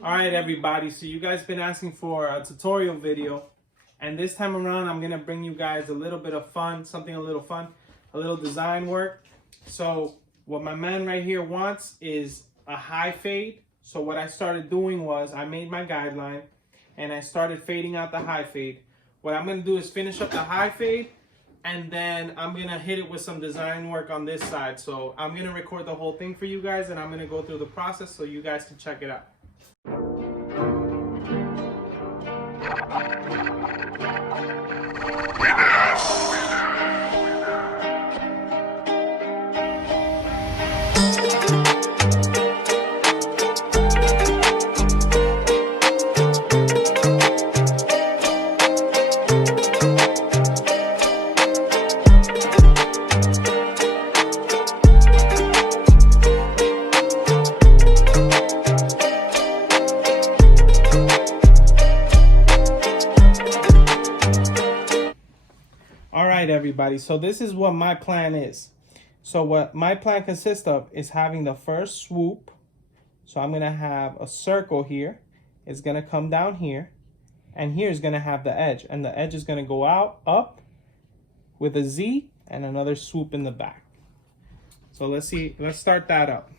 Alright everybody, so you guys been asking for a tutorial video, and this time around I'm gonna bring you guys a little bit of fun, something a little fun, a little design work. So what my man right here wants is a high fade. So what I started doing was I made my guideline and I started fading out the high fade. What I'm gonna do is finish up the high fade, and then I'm gonna hit it with some design work on this side. So I'm gonna record the whole thing for you guys, and I'm gonna go through the process so you guys can check it out. All right, everybody. So this is what my plan is. So what my plan consists of is having the first swoop. So I'm going to have a circle here. It's going to come down here. And here is going to have the edge. And the edge is going to go out, up with a Z and another swoop in the back. So let's see. Let's start that up.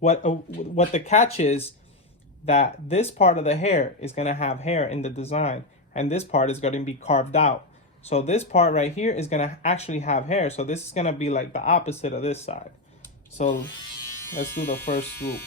What the catch is that this part of the hair is going to have hair in the design. And this part is going to be carved out. So this part right here is going to actually have hair. So this is going to be like the opposite of this side. So let's do the first swoop.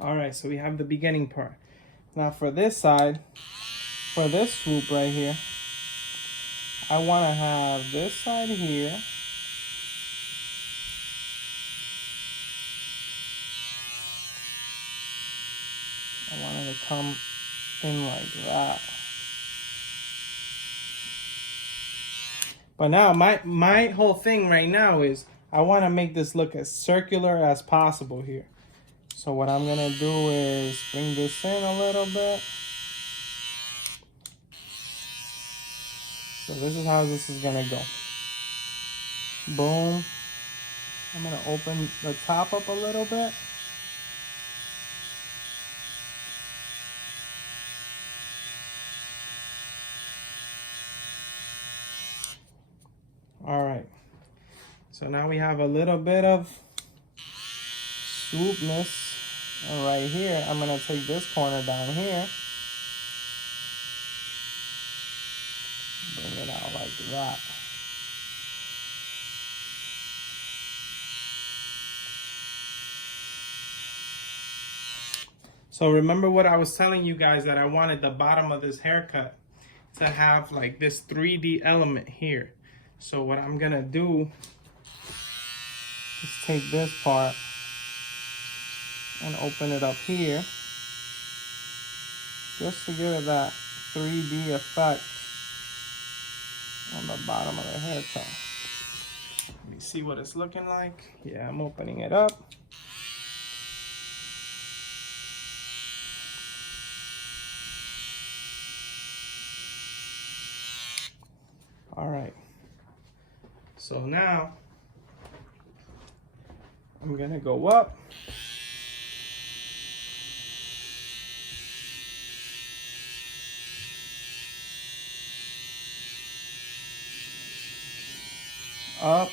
All right, so we have the beginning part. Now for this side, for this swoop right here, I want to have this side here. I want it to come in like that. But now my whole thing right now is I want to make this look as circular as possible here. So what I'm going to do is bring this in a little bit. So this is how this is going to go. Boom. I'm going to open the top up a little bit. All right. So now we have a little bit of swoopness. And right here, I'm going to take this corner down here. Bring it out like that. So remember what I was telling you guys, that I wanted the bottom of this haircut to have like this 3D element here. So what I'm going to do is take this part and open it up here, just to give it that 3D effect on the bottom of the haircut. Let me see what it's looking like. Yeah, I'm opening it up. All right. So now I'm gonna go up. Up.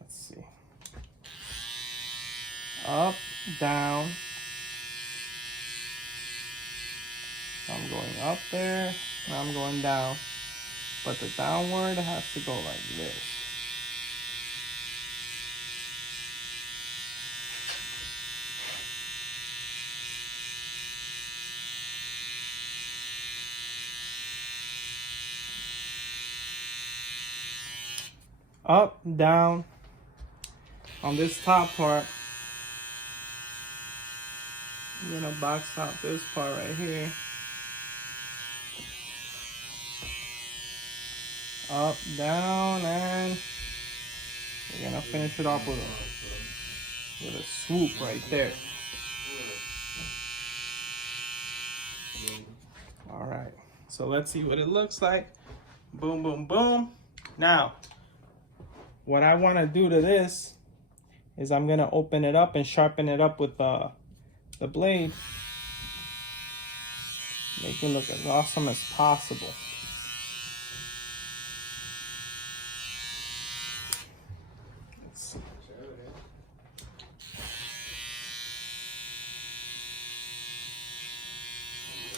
Let's see. Up, down, I'm going up there, and I'm going down. But the downward has to go like this. Up, down. On this top part, I'm gonna box out this part right here. Up, down, and we're gonna finish it off with a swoop right there. All right, so let's see what it looks like. Boom, boom, boom. Now, what I want to do to this is I'm gonna open it up and sharpen it up with the blade. Make it look as awesome as possible.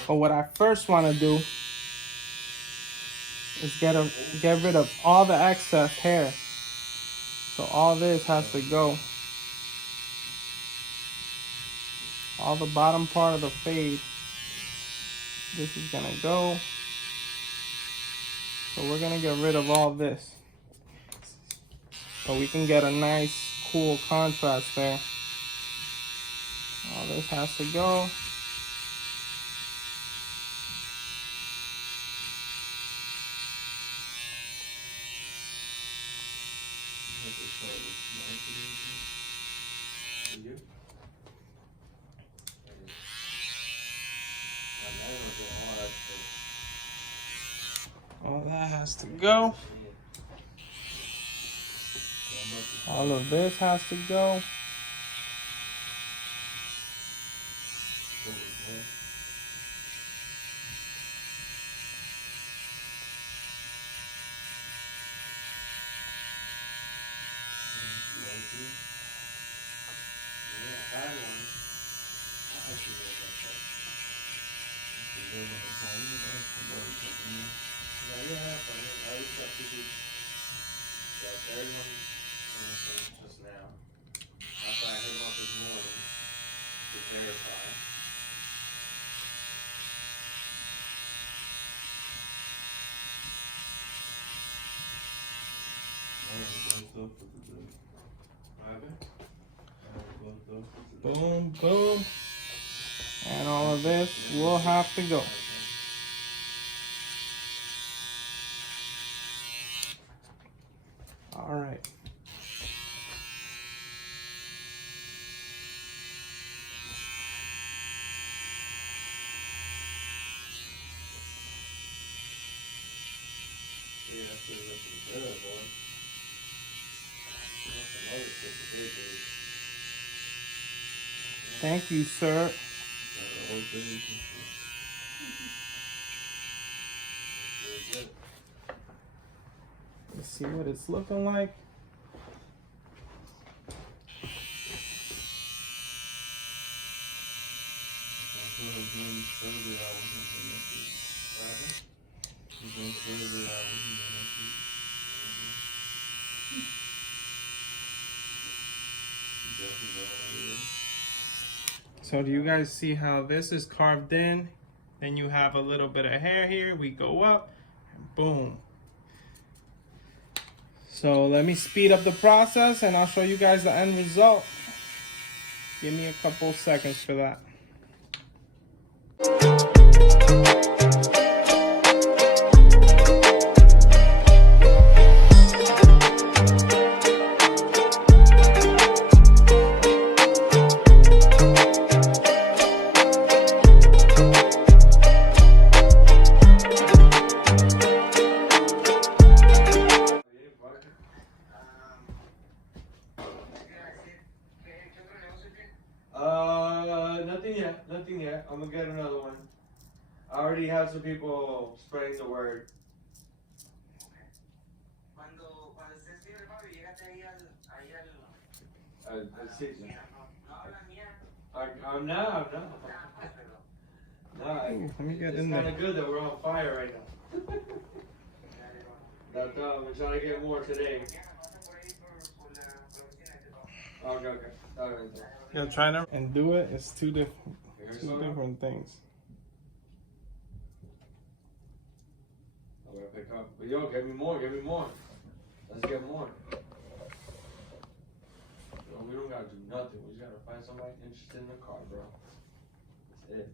But what I first want to do is get rid of all the excess hair. So all this has to go. All the bottom part of the fade, this is gonna go. So we're gonna get rid of all this, so we can get a nice, cool contrast there. All this has to go. All that has to go. All of this has to go. Just now. After I hit him up this morning to verify. Boom, boom. And all of this will have to go. All right. Thank you, sir. Let's see what it's looking like. So do you guys see how this is carved in? Then you have a little bit of hair here. We go up, and boom. So let me speed up the process and I'll show you guys the end result. Give me a couple seconds for that. Nothing yet. I'm gonna get another one. I already have some people spreading the word. Cuando estés libre, Fabio, llégate ahí al sitio. No, la mía. No. like, Ooh, let me get it's in kind there. of good that we're on fire right now. That's we're trying to get more today. Okay, okay. All right. Yeah, trying to and do it. It's two different things. I'm gonna pick up. But yo, get me more. Let's get more. Yo, we don't gotta do nothing. We just gotta find somebody interested in the car, bro. That's it.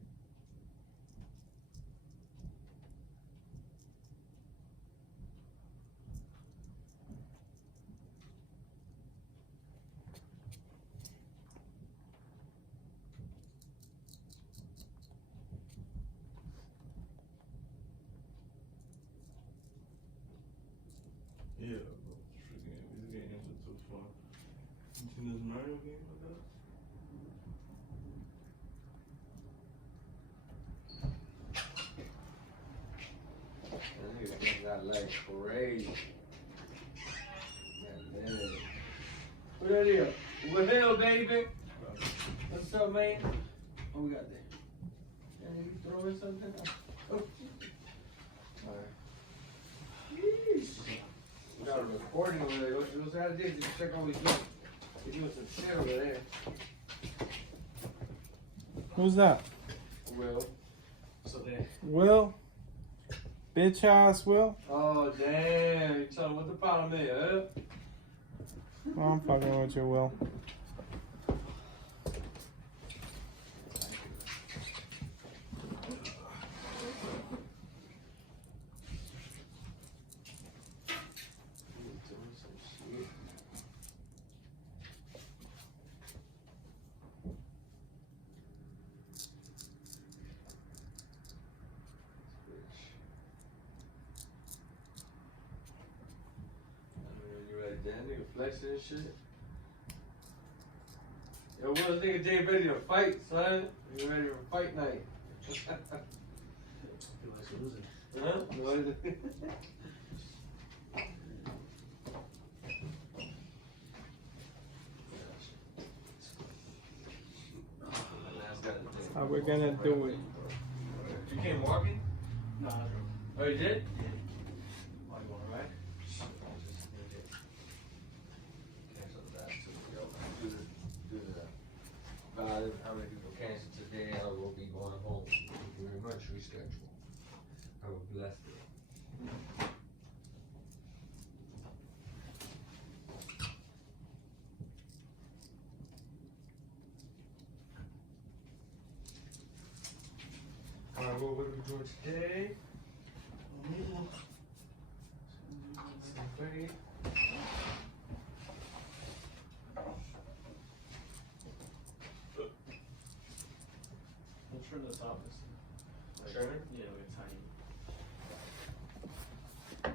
Yeah, bro. Freaking, we getting into too far. You seen this Mario game with us? That nigga getting that leg crazy. That leg. What that is? What hell, baby? What's up, man? What we got there? Yeah, you throwing something? Oh. Alright. We got a recording over there. What's that? Just check out what he's doing. He's doing some shit over there. Who's that? Will. So they. Will? Bitch ass Will? Oh, damn. You tell him what the problem is, huh? Oh, I'm fucking with you, Will. You ready, Dan? Nigga flexing and shit. Yo, what this nigga Jay ready to fight, son? You ready for fight night? Feel like losing. Huh? No, How we're gonna do it. You came walking? Nah, I drove. Oh, you did? Yeah. Oh, you wanna ride? Cancel that too, yo. Do the how many people cancel today? I will be going home. Thank you very much. Reschedule. Have a blessed day. Alright, what are we doing today? Somebody. I'm sure the top is. Sure. Yeah, like tiny.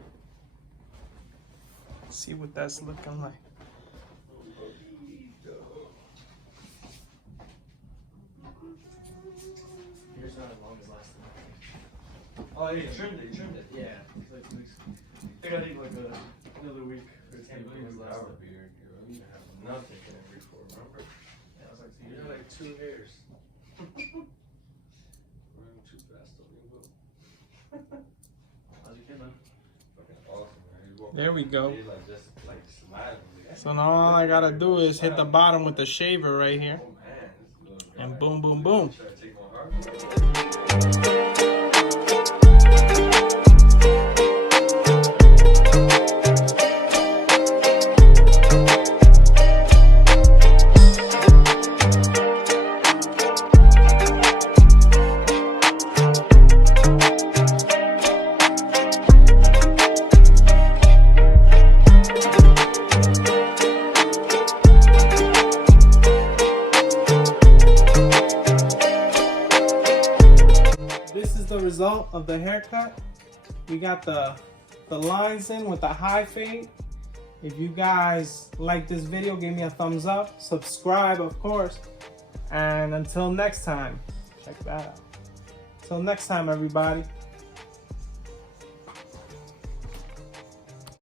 See what that's looking like. Here's not as long as last time. Oh, you trimmed it, Yeah. It's like 2 weeks. I think I need like another week. For it to Can't be believe as you last have a time. beard, yo. You have nothing in it before, remember? Yeah, I was like 2 You years. have like 2 hairs. Running too fast on you, Will. How's your kid, man? Fucking awesome, man. You woke There up we go. today, like, just like smiling. Like, So now all I gotta do is hit the bottom with the shaver right here. oh man, this little guy. And boom, boom, boom. Try to take my heart. This is the result of the haircut. We got the lines in with the high fade. If you guys like this video, give me a thumbs up, subscribe of course, and until next time, check that out. Till next time everybody.